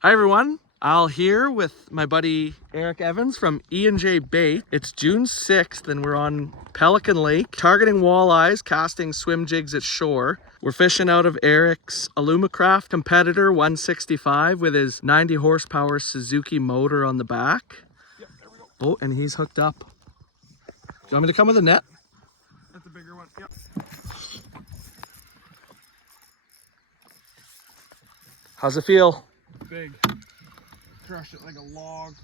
Hi everyone, Al here with my buddy Eric Evans from E&J Bait. It's June 6th and we're on Pelican Lake, targeting walleyes, casting swim jigs at shore. We're fishing out of Eric's alumacraft competitor 165 with his 90 horsepower Suzuki motor on the back. Yep, there we go. Oh, and he's hooked up. Do you want me to come with a net? That's a bigger one, yep. How's it feel? Big. Crushed it like a log.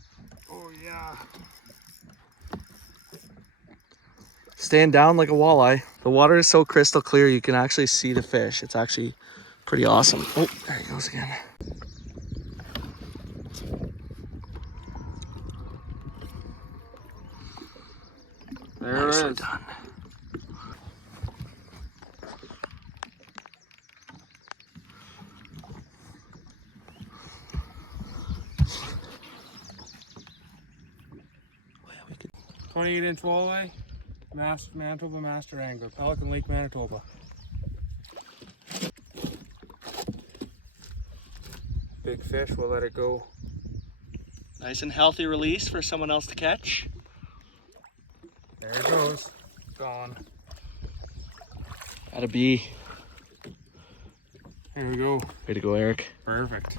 Oh yeah. Staying down like a walleye. The water is so crystal clear you can actually see the fish. It's actually pretty awesome. Oh, there he goes again. There Nicely it is. done. Oh, yeah, we could... 28-inch walleye, Manitoba Master Angler, Pelican Lake, Manitoba. Big fish, we'll let it go. Nice and healthy release for someone else to catch. There it goes. Gone. Gotta be. Here we go. Way to go, Eric. Perfect.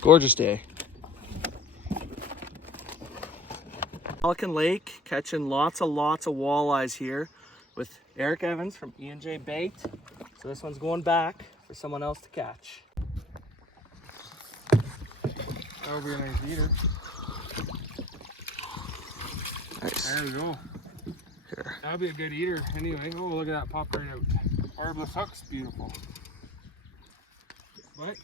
Gorgeous day. Pelican Lake, catching lots of walleyes here with Eric Evans from E&J Bait. So this one's going back for someone else to catch. That'll be a nice eater. Nice. There we go. Here. That'll be a good eater anyway. Oh, look at that, pop right out. Barbless hook's beautiful. But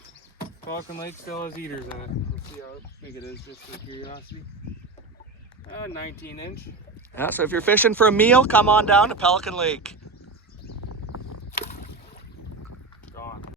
Pelican Lake still has eaters in it. Let's see how big it is, just for curiosity. 19 inch. Yeah, so if you're fishing for a meal, come on down to Pelican Lake.